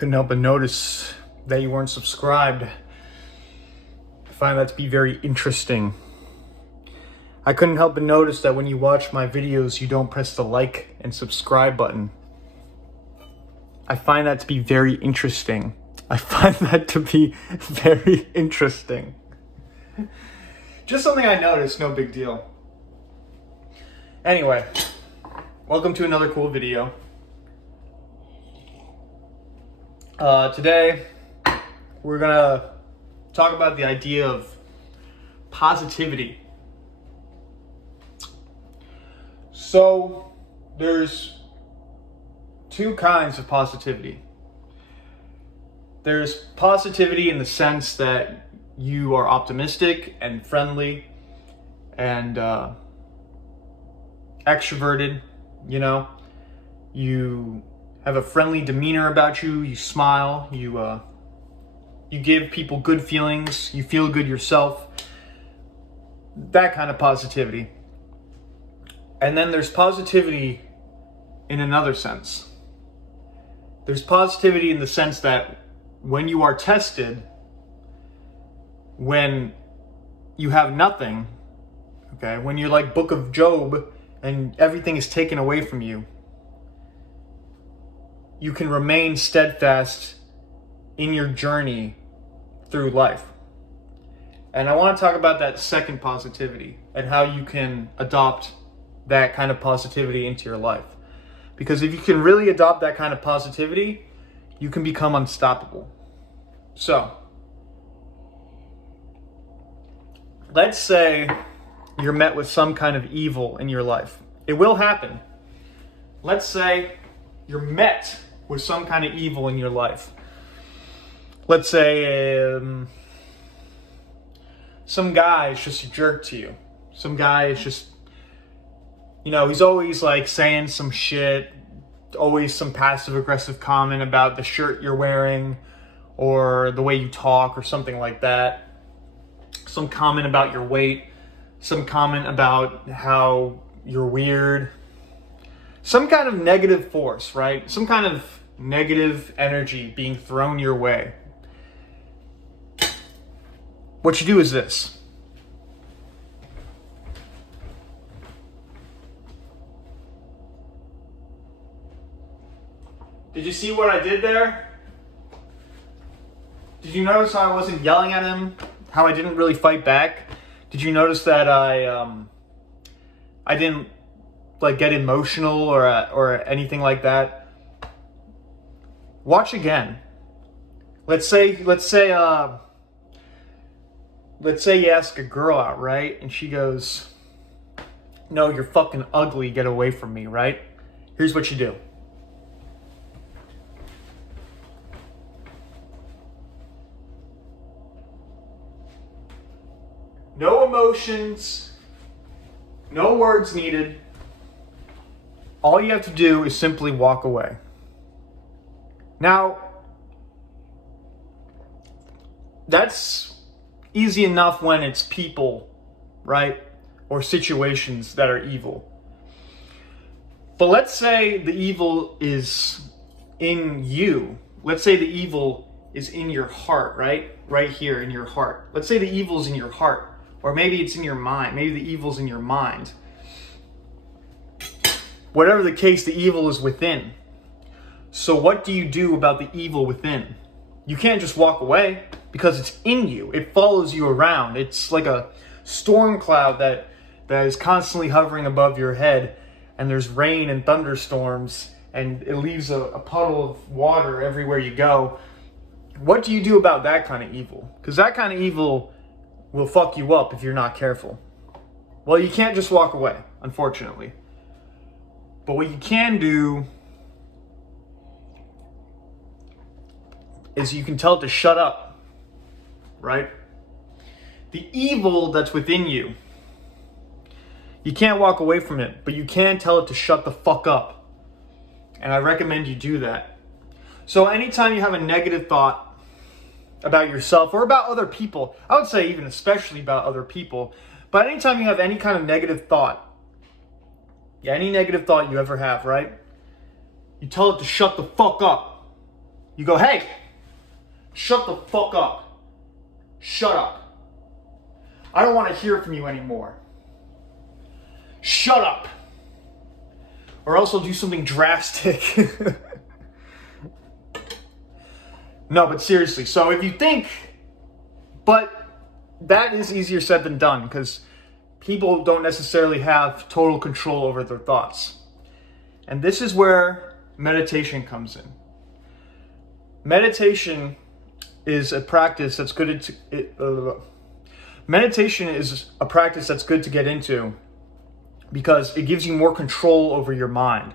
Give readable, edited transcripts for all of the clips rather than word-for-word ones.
couldn't help but notice that you weren't subscribed. I find that to be very interesting. I couldn't help but notice that when you watch my videos, you don't press the like and subscribe button. I find that to be very interesting. Just something I noticed, no big deal. Anyway, welcome to another cool video. Today, we're gonna talk about the idea of positivity. So, there's two kinds of positivity. There's positivity in the sense that you are optimistic and friendly and extroverted, you have a friendly demeanor about you, you smile, you give people good feelings, you feel good yourself, that kind of positivity. And then there's positivity in another sense. There's positivity in the sense that when you are tested, when you have nothing, okay, when you're like Book of Job and everything is taken away from you, you can remain steadfast in your journey through life. And I want to talk about that second positivity and how you can adopt that kind of positivity into your life. Because if you can really adopt that kind of positivity, you can become unstoppable. So, let's say you're met with some kind of evil in your life. It will happen. Let's say you're met with some kind of evil in your life. Let's say some guy is just a jerk to you. Some guy is just, he's always like saying some shit, always some passive aggressive comment about the shirt you're wearing or the way you talk or something like that. Some comment about your weight, some comment about how you're weird. Some kind of negative force, right? Some kind of negative energy being thrown your way. What you do is this. Did you see what I did there? Did you notice how I wasn't yelling at him? How I didn't really fight back? Did you notice that I didn't like get emotional or anything like that? Watch again. Let's say you ask a girl out, right? And she goes, "No, you're fucking ugly, get away from me," right? Here's what you do. No emotions, no words needed. All you have to do is simply walk away. Now, that's easy enough when it's people, right? Or situations that are evil. But let's say the evil is in you. Let's say the evil is in your heart, right? Right here in your heart. Let's say the evil's in your heart. Or maybe it's in your mind. Maybe the evil's in your mind. Whatever the case, the evil is within. So what do you do about the evil within? You can't just walk away because it's in you. It follows you around. It's like a storm cloud that is constantly hovering above your head, and there's rain and thunderstorms, and it leaves a puddle of water everywhere you go. What do you do about that kind of evil? Because that kind of evil will fuck you up if you're not careful. Well, you can't just walk away, unfortunately. But what you can do is you can tell it to shut up, right? The evil that's within you, you can't walk away from it, but you can tell it to shut the fuck up. And I recommend you do that. So anytime you have a negative thought about yourself or about other people, I would say even especially about other people, but anytime you have any kind of negative thought, any negative thought you ever have, right? You tell it to shut the fuck up. You go, hey, shut the fuck up. Shut up. I don't want to hear from you anymore. Shut up. Or else I'll do something drastic. No, but seriously, so if you think, but that is easier said than done, because people don't necessarily have total control over their thoughts. And this is where meditation comes in. Meditation is a practice that's good meditation is a practice that's good to get into because it gives you more control over your mind.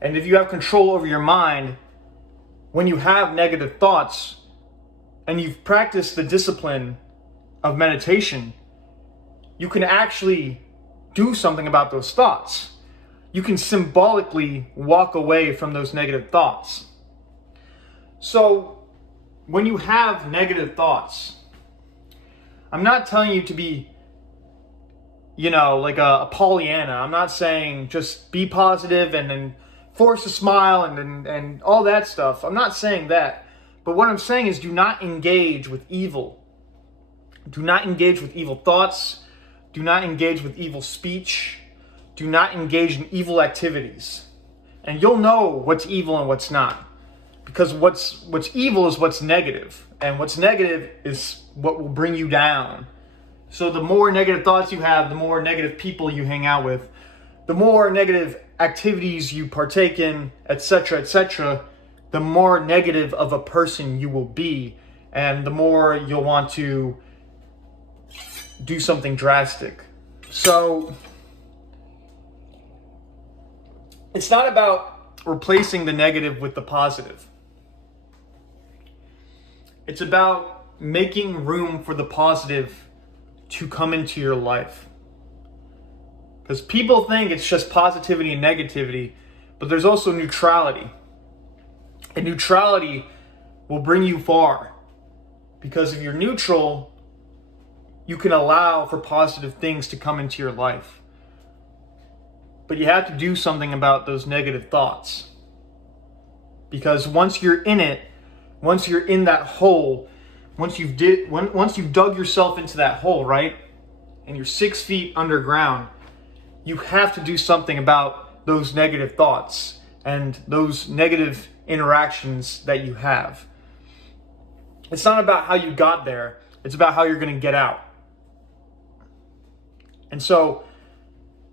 And if you have control over your mind, when you have negative thoughts and you've practiced the discipline of meditation, you can actually do something about those thoughts. You can symbolically walk away from those negative thoughts. So when you have negative thoughts, I'm not telling you to be, like a Pollyanna. I'm not saying just be positive and then force a smile and all that stuff. I'm not saying that. But what I'm saying is do not engage with evil. Do not engage with evil thoughts. Do not engage with evil speech. Do not engage in evil activities. And you'll know what's evil and what's not. Because what's evil is what's negative. And what's negative is what will bring you down. So the more negative thoughts you have, the more negative people you hang out with, the more negative activities you partake in, etc., the more negative of a person you will be, and the more you'll want to do something drastic. So it's not about replacing the negative with the positive. It's about making room for the positive to come into your life. Because people think it's just positivity and negativity, but there's also neutrality. And neutrality will bring you far. Because if you're neutral, you can allow for positive things to come into your life. But you have to do something about those negative thoughts. Because once you're in it, once you're in that hole, once you've dug yourself into that hole, right? And you're 6 feet underground, you have to do something about those negative thoughts and those negative interactions that you have. It's not about how you got there. It's about how you're going to get out. And so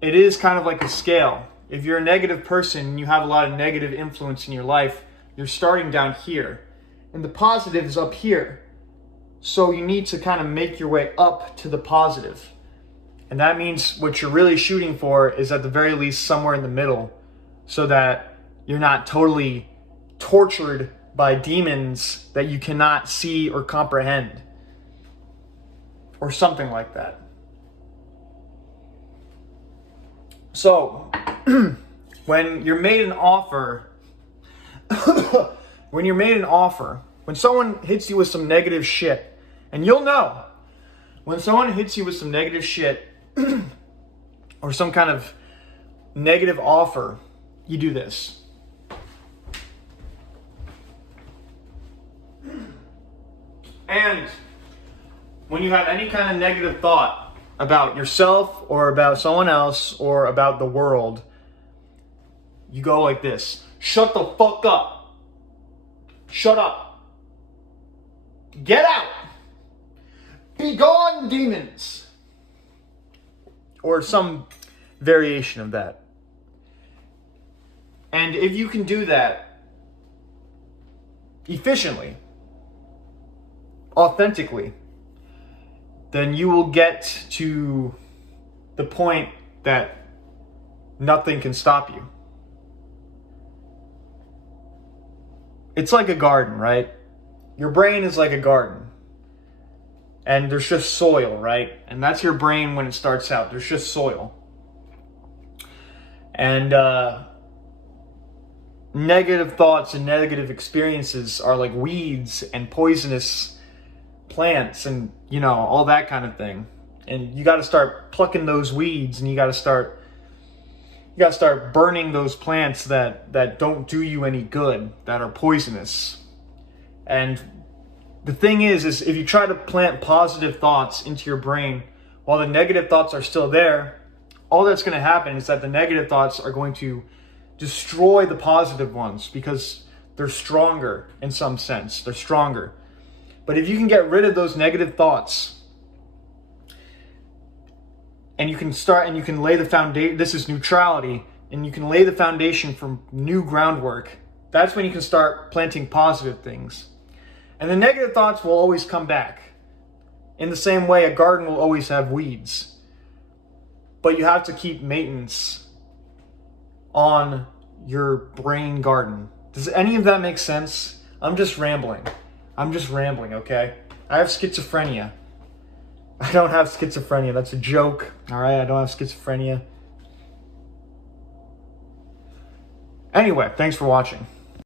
it is kind of like a scale. If you're a negative person and you have a lot of negative influence in your life, you're starting down here. And the positive is up here. So you need to kind of make your way up to the positive. And that means what you're really shooting for is at the very least somewhere in the middle, so that you're not totally tortured by demons that you cannot see or comprehend. Or something like that. So, when you're made an offer, when someone hits you with some negative shit, and you'll know, when someone hits you with some negative shit, or some kind of negative offer, you do this. And when you have any kind of negative thought about yourself or about someone else or about the world, you go like this. Shut the fuck up. Shut up. Get out. Be gone, demons. Or some variation of that. And if you can do that efficiently, authentically, then you will get to the point that nothing can stop you. It's like a garden, right? Your brain is like a garden. And there's just soil, right? And that's your brain when it starts out. There's just soil. And negative thoughts and negative experiences are like weeds and poisonous plants and, all that kind of thing. And you got to start plucking those weeds, and you got to start You gotta start burning those plants that don't do you any good, that are poisonous. And the thing is if you try to plant positive thoughts into your brain while the negative thoughts are still there, all that's going to happen is that the negative thoughts are going to destroy the positive ones because they're stronger in some sense. They're stronger. But if you can get rid of those negative thoughts and you can lay the foundation, this is neutrality, and you can lay the foundation for new groundwork, that's when you can start planting positive things. And the negative thoughts will always come back. In the same way, a garden will always have weeds. But you have to keep maintenance on your brain garden. Does any of that make sense? I'm just rambling, okay? I have schizophrenia. I don't have schizophrenia. That's a joke, all right? I don't have schizophrenia. Anyway, thanks for watching.